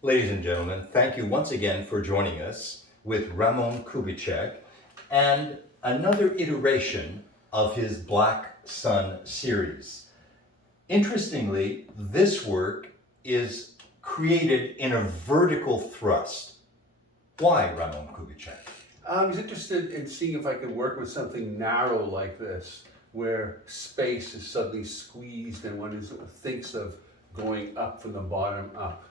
Ladies and gentlemen, thank you once again for joining us with Ramon Kubicek and another iteration of his Black Sun series. Interestingly, this work is created in a vertical thrust. Why, Ramon Kubicek? I was interested in seeing if I could work with something narrow like this, where space is suddenly squeezed and one thinks of going up from the bottom up.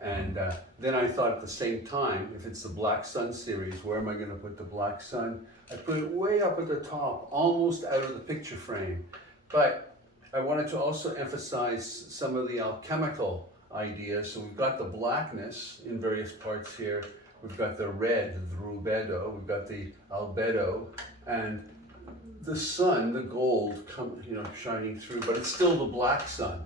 And then I thought at the same time, if it's the Black Sun series, where am I going to put the Black Sun? I put it way up at the top, almost out of the picture frame. But I wanted to also emphasize some of the alchemical ideas. So we've got the blackness in various parts here. We've got the red, the rubedo. We've got the albedo, and the sun, the gold, shining through. But it's still the black sun.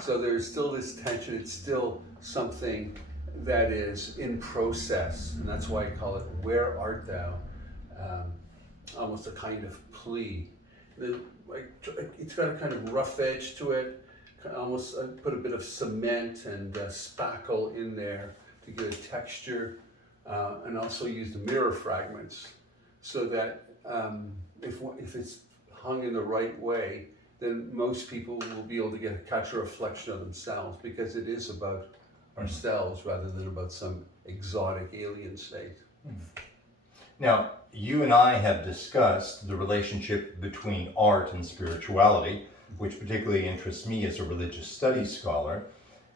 So there's still this tension. It's still something that is in process, and that's why I call it "Where Art Thou?" Almost a kind of plea. It's got a kind of rough edge to it. Almost put a bit of cement and spackle in there to give it texture, and also use the mirror fragments so that if it's hung in the right way, then most people will be able to catch a reflection of themselves, because it is about ourselves rather than about some exotic alien state. Now, you and I have discussed the relationship between art and spirituality, which particularly interests me as a religious studies scholar.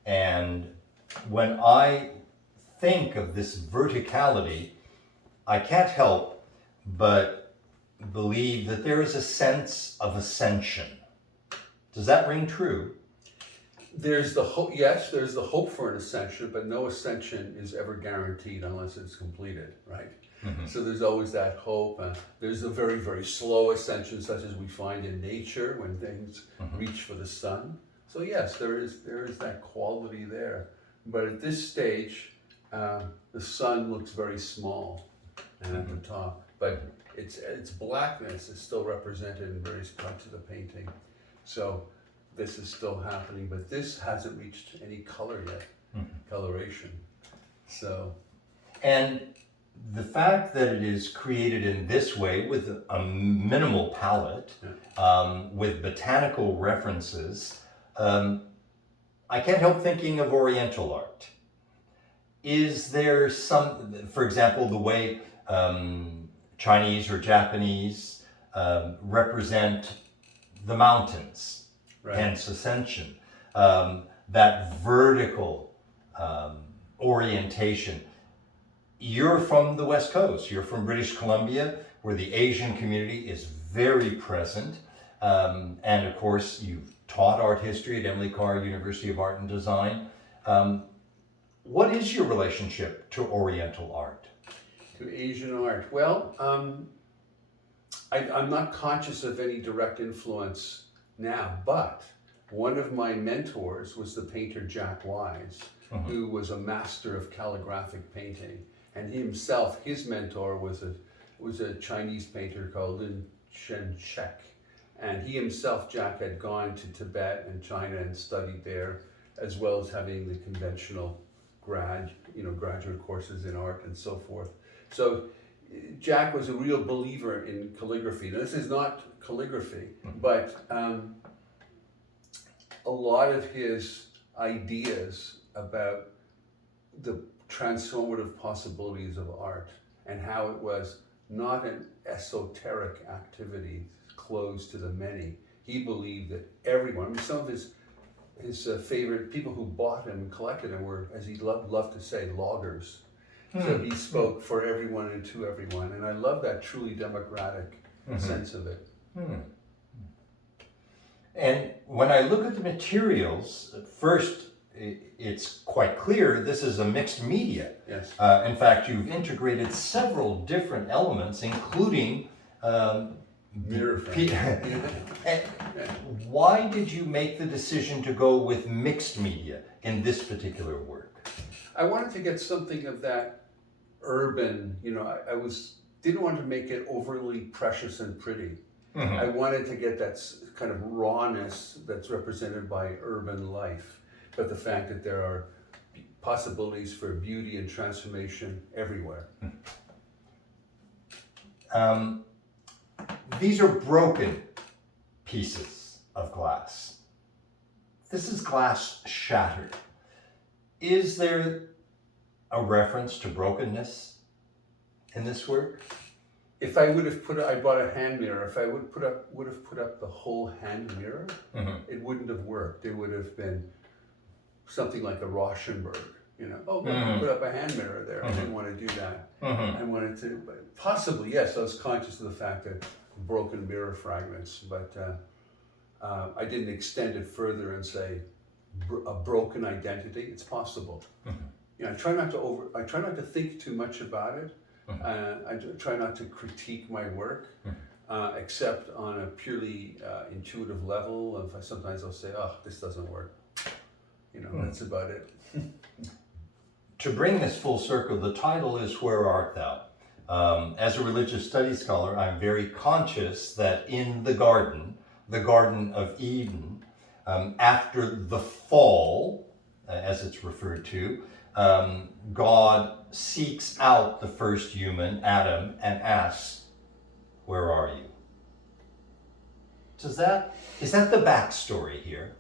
And when I think of this verticality, I can't help but believe that there is a sense of ascension. Does that ring true? There's the hope, yes, there's the hope for an ascension, but no ascension is ever guaranteed unless it's completed, right? Mm-hmm. So there's always that hope. There's a very, very slow ascension, such as we find in nature when things reach for the sun. So yes, there is that quality there. But at this stage, the sun looks very small and at the top, but its blackness is still represented in various parts of the painting. So this is still happening, but this hasn't reached any color yet, coloration. So, and the fact that it is created in this way with a minimal palette, with botanical references, I can't help thinking of Oriental art. Is there some, for example, the way Chinese or Japanese represent the mountains, right, hence ascension, that vertical orientation. You're from the West Coast, you're from British Columbia, where the Asian community is very present. And of course, you've taught art history at Emily Carr University of Art and Design. What is your relationship to Oriental art? To Asian art? Well, I'm not conscious of any direct influence now, but one of my mentors was the painter Jack Wise, who was a master of calligraphic painting. And he himself, his mentor was a Chinese painter called Lin Shen-Chek. And he himself, Jack, had gone to Tibet and China and studied there, as well as having the conventional graduate courses in art and so forth. So Jack was a real believer in calligraphy. Now, this is not calligraphy, but a lot of his ideas about the transformative possibilities of art and how it was not an esoteric activity closed to the many. He believed that everyone, some of his favorite people who bought him and collected him were, as he loved to say, loggers. So he spoke for everyone and to everyone. And I love that truly democratic sense of it. And when I look at the materials, first, it's quite clear this is a mixed media. Yes. In fact, you've integrated several different elements, including mirror Why did you make the decision to go with mixed media in this particular work? I wanted to get something of that urban, I didn't want to make it overly precious and pretty. I wanted to get that kind of rawness that's represented by urban life, but the fact that there are possibilities for beauty and transformation everywhere. These are broken pieces of glass. This is glass shattered. Is there a reference to brokenness in this work? If I would have I bought a hand mirror, if I would have put up the whole hand mirror, it wouldn't have worked. It would have been something like a Rauschenberg, you know. Oh, look, put up a hand mirror there. I didn't want to do that. I wanted to, but possibly, yes, I was conscious of the fact that broken mirror fragments, but I didn't extend it further and say a broken identity. It's possible. You know, I try not to think too much about it. I try not to critique my work, except on a purely intuitive level. Sometimes I'll say, "Oh, this doesn't work." You know, that's about it. To bring this full circle, the title is "Where Art Thou?" As a religious studies scholar, I'm very conscious that in the Garden of Eden, after the fall, as it's referred to, God seeks out the first human, Adam, and asks, "Where are you?" Is that the backstory here?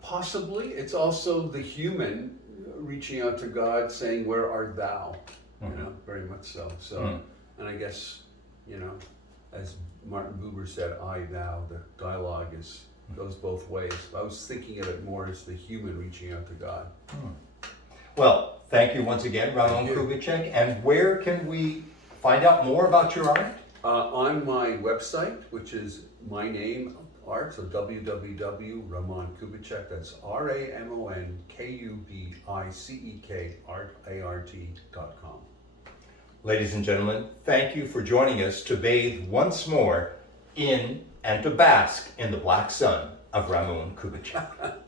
Possibly. It's also the human reaching out to God, saying, "Where art thou?" You know, very much so. So, and I guess, you know, as Martin Buber said, "I, thou." The dialogue goes both ways. I was thinking of it more as the human reaching out to God. Well, thank you once again, Ramon Kubicek. And where can we find out more about your art? On my website, which is my name, art, so www.RamonKubicek, that's RamonKubicek, art.com. Ladies and gentlemen, thank you for joining us to bathe once more in and to bask in the black sun of Ramon Kubicek.